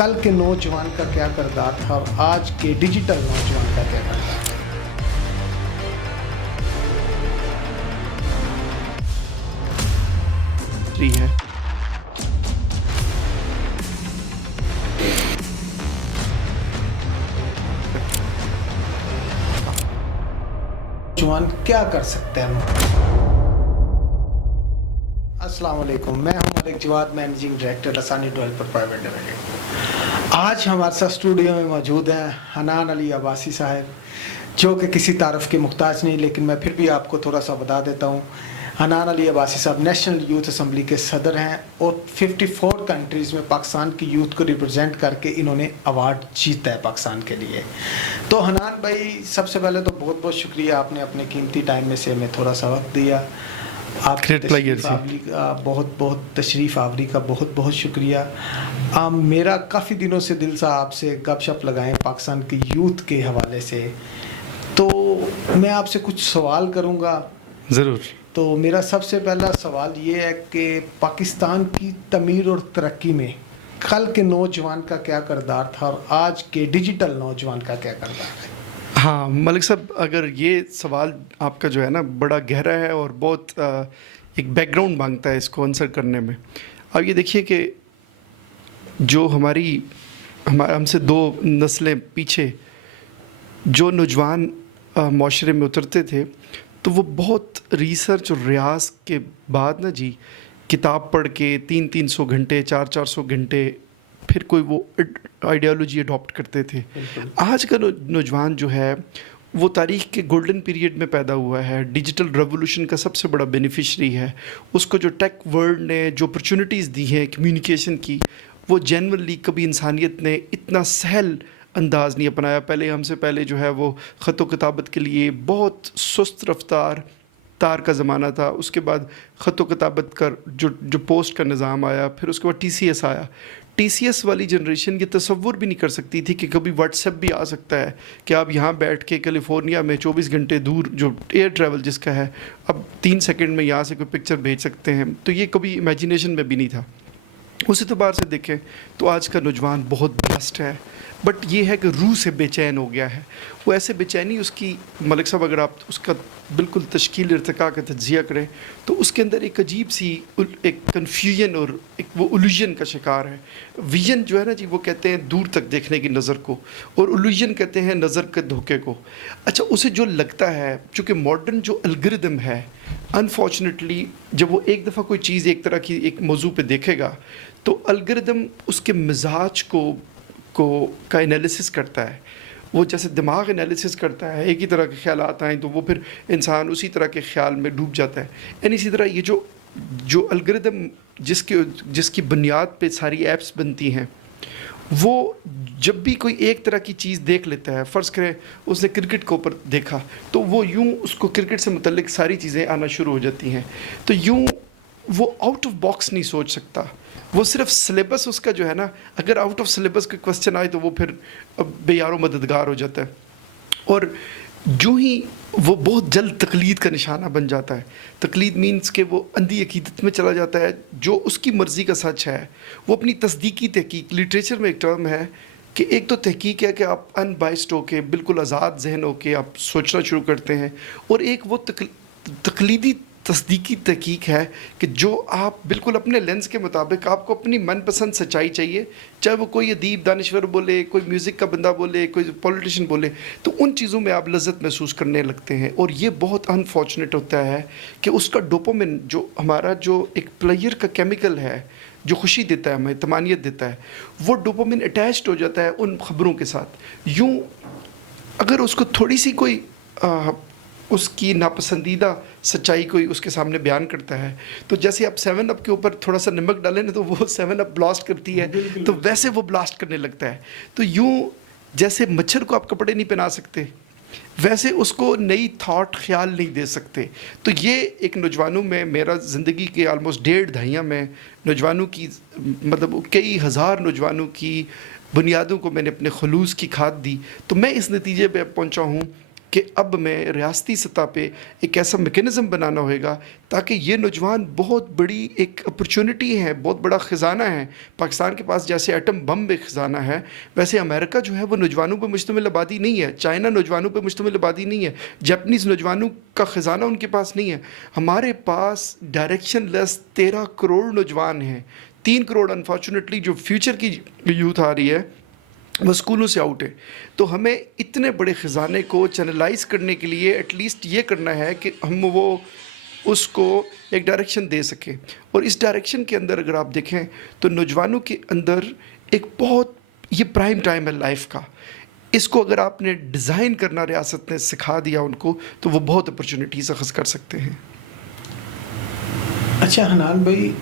کل کے نوجوان کا کیا کردار تھا اور آج کے ڈیجیٹل نوجوان کا کیا کردار ہے. ہے نوجوان کیا کر سکتے ہیں. السلام علیکم، میں ہوں ملک جواد، مینیجنگ ڈائریکٹر لسانی ڈیولپر پرائیویٹ لمیٹڈ. آج ہمارے ساتھ اسٹوڈیو میں موجود ہیں حنان علی عباسی صاحب، جو کہ کسی تعارف کے محتاج نہیں، لیکن میں پھر بھی آپ کو تھوڑا سا بتا دیتا ہوں. حنان علی عباسی صاحب نیشنل یوتھ اسمبلی کے صدر ہیں اور 54 کنٹریز میں پاکستان کی یوتھ کو ریپرزینٹ کر کے انہوں نے ایوارڈ جیتا ہے پاکستان کے لیے. تو حنان بھائی، سب سے پہلے تو بہت بہت شکریہ، آپ نے اپنے قیمتی ٹائم میں سے ہمیں تھوڑا سا وقت دیا. آپ بہت بہت تشریف آوری کا بہت بہت شکریہ. میرا کافی دنوں سے دل سا آپ سے گپ شپ لگائیں پاکستان کی یوتھ کے حوالے سے، تو میں آپ سے کچھ سوال کروں گا. ضرور. تو میرا سب سے پہلا سوال یہ ہے کہ پاکستان کی تعمیر اور ترقی میں کل کے نوجوان کا کیا کردار تھا اور آج کے ڈیجیٹل نوجوان کا کیا کردار ہے. ہاں ملک صاحب، اگر یہ سوال آپ کا جو ہے نا بڑا گہرا ہے اور بہت ایک بیک گراؤنڈ مانگتا ہے اس کو آنسر کرنے میں. اب یہ دیکھیے کہ جو ہم سے 2 نسلیں پیچھے جو نوجوان معاشرے میں اترتے تھے، تو وہ بہت ریسرچ اور ریاض کے بعد نا جی کتاب پڑھ کے 300 گھنٹے 400 گھنٹے پھر کوئی وہ آئیڈیالوجی اڈاپٹ کرتے تھے. آج کا نوجوان جو ہے وہ تاریخ کے گولڈن پیریڈ میں پیدا ہوا ہے، ڈیجیٹل ریولوشن کا سب سے بڑا بینیفیشری ہے. اس کو جو ٹیک ورلڈ نے جو اپرچونٹیز دی ہیں کمیونیکیشن کی، وہ جینورلی کبھی انسانیت نے اتنا سہل انداز نہیں اپنایا. ہم سے پہلے جو ہے وہ خط و کتابت کے لیے بہت سست رفتار تار کا زمانہ تھا. اس کے بعد خط و کتابت کا جو پوسٹ کا نظام آیا، پھر اس کے بعد TCS آیا. TCS والی جنریشن یہ تصور بھی نہیں کر سکتی تھی کہ کبھی واٹس ایپ بھی آ سکتا ہے، کہ آپ یہاں بیٹھ کے کیلیفورنیا میں 24 گھنٹے دور جو ایئر ٹریول جس کا ہے، اب 3 سیکنڈ میں یہاں سے کوئی پکچر بھیج سکتے ہیں. تو یہ کبھی امیجنیشن میں بھی نہیں تھا. اس اعتبار سے دیکھیں تو آج کا نوجوان بہت بلسڈ ہے، بٹ یہ ہے کہ روح سے بے چین ہو گیا ہے. وہ ایسے بے چینی اس کی ملک صاحب، اگر آپ اس کا بالکل تشکیل ارتقاء کا تجزیہ کریں تو اس کے اندر ایک عجیب سی ایک کنفیوژن اور ایک وہ الوژن کا شکار ہے. ویژن جو ہے نا جی، وہ کہتے ہیں دور تک دیکھنے کی نظر کو، اور الوژن کہتے ہیں نظر کے دھوکے کو. اچھا، اسے جو لگتا ہے چونکہ ماڈرن جو الگوریدم ہے، انفارچونیٹلی جب وہ ایک دفعہ کوئی چیز ایک طرح کی ایک موضوع پہ دیکھے گا تو الگوریدم اس کے مزاج کا انالیسس کرتا ہے. وہ جیسے دماغ انالیسس کرتا ہے، ایک ہی طرح کے خیالات آئیں تو وہ پھر انسان اسی طرح کے خیال میں ڈوب جاتا ہے. یعنی اسی طرح یہ جو الگوریدم جس کی بنیاد پہ ساری ایپس بنتی ہیں، وہ جب بھی کوئی ایک طرح کی چیز دیکھ لیتا ہے، فرض کریں اس نے کرکٹ کے اوپر دیکھا تو وہ یوں اس کو کرکٹ سے متعلق ساری چیزیں آنا شروع ہو جاتی ہیں. تو یوں وہ آؤٹ آف باکس نہیں سوچ سکتا. وہ صرف سلیبس اس کا جو ہے نا، اگر آؤٹ آف سلیبس کوئی کوسچن آئے تو وہ پھر بے یار و مددگار ہو جاتا ہے، اور جو ہی وہ بہت جلد تقلید کا نشانہ بن جاتا ہے. تقلید مینس کہ وہ اندھی عقیدت میں چلا جاتا ہے. جو اس کی مرضی کا سچ ہے وہ اپنی تصدیقی تحقیق، لٹریچر میں ایک ٹرم ہے کہ ایک تو تحقیق ہے کہ آپ ان بائسڈ ہو کے بالکل آزاد ذہن ہو کے آپ سوچنا شروع کرتے ہیں، اور ایک وہ تقلیدی تصدیقی تحقیق ہے کہ جو آپ بالکل اپنے لینس کے مطابق، آپ کو اپنی من پسند سچائی چاہیے، چاہے وہ کوئی ادیب دانشور بولے، کوئی میوزک کا بندہ بولے، کوئی پولیٹیشین بولے، تو ان چیزوں میں آپ لذت محسوس کرنے لگتے ہیں. اور یہ بہت انفارچونیٹ ہوتا ہے کہ اس کا ڈوپامن جو ہمارا جو ایک پلیئر کا کیمیکل ہے جو خوشی دیتا ہے، ہمیں طمانینت دیتا ہے، وہ ڈوپامن اٹیچڈ ہو جاتا ہے ان خبروں کے ساتھ. یوں اگر اس کو تھوڑی سی کوئی اس کی ناپسندیدہ سچائی کوئی اس کے سامنے بیان کرتا ہے، تو جیسے آپ 7 اپ کے اوپر تھوڑا سا نمک ڈالیں نا تو وہ 7 اپ بلاسٹ کرتی ہے، تو ویسے وہ بلاسٹ کرنے لگتا ہے. تو یوں جیسے مچھر کو آپ کپڑے نہیں پہنا سکتے، ویسے اس کو نئی تھاٹ خیال نہیں دے سکتے. تو یہ ایک نوجوانوں میں، میرا زندگی کے آلموسٹ 1.5 دہائیاں میں نوجوانوں کی، مطلب کئی ہزار نوجوانوں کی بنیادوں کو میں نے اپنے خلوص کی کھاد دی، تو میں اس نتیجے پہ پہنچا ہوں کہ اب میں ریاستی سطح پہ ایک ایسا میکینزم بنانا ہوئے گا تاکہ یہ نوجوان بہت بڑی ایک اپرچونٹی ہے، بہت بڑا خزانہ ہے. پاکستان کے پاس جیسے ایٹم بم میں خزانہ ہے، ویسے امریکہ جو ہے وہ نوجوانوں پہ مشتمل آبادی نہیں ہے، چائنا نوجوانوں پہ مشتمل آبادی نہیں ہے، جاپنیز نوجوانوں کا خزانہ ان کے پاس نہیں ہے. ہمارے پاس ڈائریکشن لیس 13 کروڑ نوجوان ہیں. 3 کروڑ انفارچونیٹلی جو فیوچر کی یوتھ آ رہی ہے وہ اسکولوں سے آؤٹ ہے. تو ہمیں اتنے بڑے خزانے کو چینلائز کرنے کے لیے ایٹ لیسٹ یہ کرنا ہے کہ ہم وہ اس کو ایک ڈائریکشن دے سکیں. اور اس ڈائریکشن کے اندر اگر آپ دیکھیں تو نوجوانوں کے اندر ایک بہت یہ پرائم ٹائم ہے لائف کا. اس کو اگر آپ نے ڈیزائن کرنا ریاست نے سکھا دیا ان کو تو وہ بہت اپرچونیٹیز اخذ کر سکتے ہیں. اچھا حنان بھائی،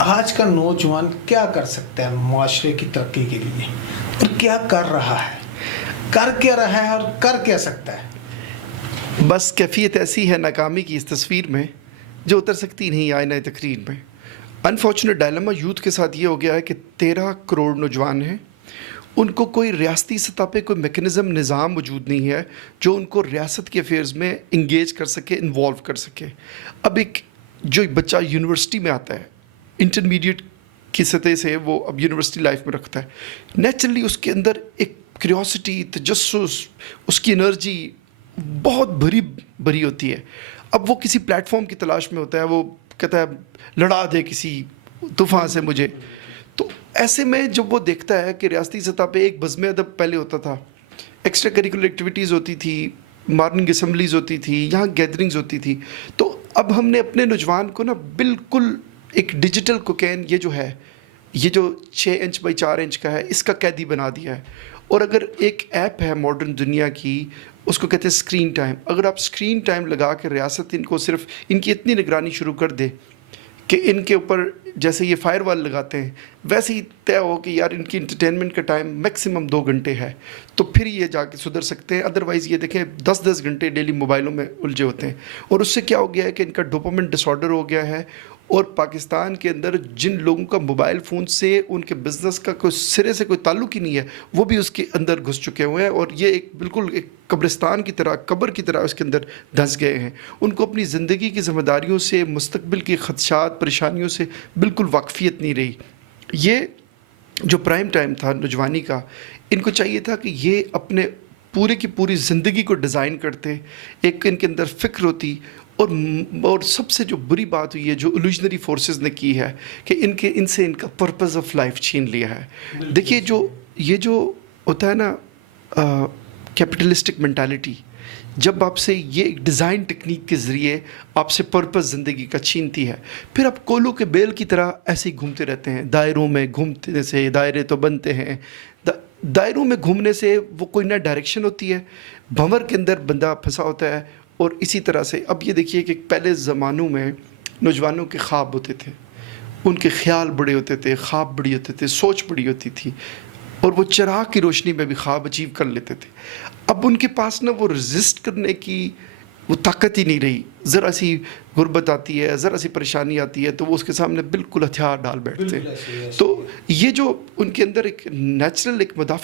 آج کا نوجوان کیا کر سکتا ہے معاشرے کی ترقی کے لیے، اور کیا کر رہا ہے، کر کیا رہا ہے اور کر کیا سکتا ہے؟ بس کیفیت ایسی ہے ناکامی کی اس تصویر میں جو اتر سکتی نہیں آئینہ تقریر میں. انفارچونیٹ ڈائلما یوتھ کے ساتھ یہ ہو گیا ہے کہ 13 کروڑ نوجوان ہیں، ان کو کوئی ریاستی سطح پہ کوئی میکنزم نظام موجود نہیں ہے جو ان کو ریاست کے افیئرز میں انگیج کر سکے، انوالو کر سکے. اب ایک جو بچہ یونیورسٹی میں آتا ہے، انٹرمیڈیٹ کی سطح سے وہ اب یونیورسٹی لائف میں رکھتا ہے، نیچرلی اس کے اندر ایک کیوریوسٹی، تجسس، اس کی انرجی بہت بھری ہوتی ہے. اب وہ کسی پلیٹ فارم کی تلاش میں ہوتا ہے، وہ کہتا ہے لڑا دے کسی طوفان سے مجھے. تو ایسے میں جب وہ دیکھتا ہے کہ ریاستی سطح پہ ایک بزم ادب پہلے ہوتا تھا، ایکسٹرا کریکولر ایکٹیویٹیز ہوتی تھی، مارننگ اسمبلیز ہوتی تھی، یہاں گیدرنگز ہوتی تھی، تو اب ہم نے اپنے نوجوان کو نا بالکل ایک ڈیجیٹل کوکین یہ جو ہے، یہ جو 6 انچ بائی 4 انچ کا ہے، اس کا قیدی بنا دیا ہے. اور اگر ایک ایپ ہے ماڈرن دنیا کی، اس کو کہتے ہیں اسکرین ٹائم. اگر آپ اسکرین ٹائم لگا کے ریاست ان کو صرف ان کی اتنی نگرانی شروع کر دے کہ ان کے اوپر جیسے یہ فائر وال لگاتے ہیں ویسے ہی طے ہو کہ یار ان کی انٹرٹینمنٹ کا ٹائم میکسیمم 2 گھنٹے ہے، تو پھر یہ جا کے سدھر سکتے ہیں. ادروائز یہ دیکھیں 10 گھنٹے ڈیلی موبائلوں میں الجھے ہوتے ہیں، اور اس سے کیا ہو گیا ہے کہ ان کا ڈوپامن ڈس آرڈر ہو گیا ہے. اور پاکستان کے اندر جن لوگوں کا موبائل فون سے ان کے بزنس کا کوئی سرے سے کوئی تعلق ہی نہیں ہے، وہ بھی اس کے اندر گھس چکے ہوئے ہیں، اور یہ ایک بالکل ایک قبرستان کی طرح، قبر کی طرح اس کے اندر دھنس گئے ہیں. ان کو اپنی زندگی کی ذمہ داریوں سے، مستقبل کی خدشات پریشانیوں سے بالکل واقفیت نہیں رہی. یہ جو پرائم ٹائم تھا نوجوانی کا، ان کو چاہیے تھا کہ یہ اپنے پورے کی پوری زندگی کو ڈیزائن کرتے، ایک ان کے اندر فکر ہوتی. اور سب سے جو بری بات ہوئی ہے جو الوژنری فورسز نے کی ہے کہ ان سے ان کا پرپز آف لائف چھین لیا ہے. دیکھیے یہ جو ہوتا ہے نا کیپٹلسٹک مینٹالٹی، جب آپ سے یہ ایک ڈیزائن ٹیکنیک کے ذریعے آپ سے پرپز زندگی کا چھینتی ہے، پھر آپ کولوں کے بیل کی طرح ایسے ہی گھومتے رہتے ہیں. دائروں میں گھومنے سے دائرے تو بنتے ہیں، دائروں میں گھومنے سے وہ کوئی نہ ڈائریکشن ہوتی ہے، بھنور کے اندر بندہ پھنسا ہوتا ہے. اور اسی طرح سے اب یہ دیکھیے کہ پہلے زمانوں میں نوجوانوں کے خواب ہوتے تھے، ان کے خیال بڑے ہوتے تھے، خواب بڑی ہوتے تھے، سوچ بڑی ہوتی تھی، اور وہ چراغ کی روشنی میں بھی خواب اچیو کر لیتے تھے. اب ان کے پاس نا وہ ریزسٹ کرنے کی وہ طاقت ہی نہیں رہی. ذرا سی غربت آتی ہے، ذرا سی پریشانی آتی ہے تو وہ اس کے سامنے بالکل ہتھیار ڈال بیٹھتے ہیں. تو یہ جو ان کے اندر ایک نیچرل ایک مدافع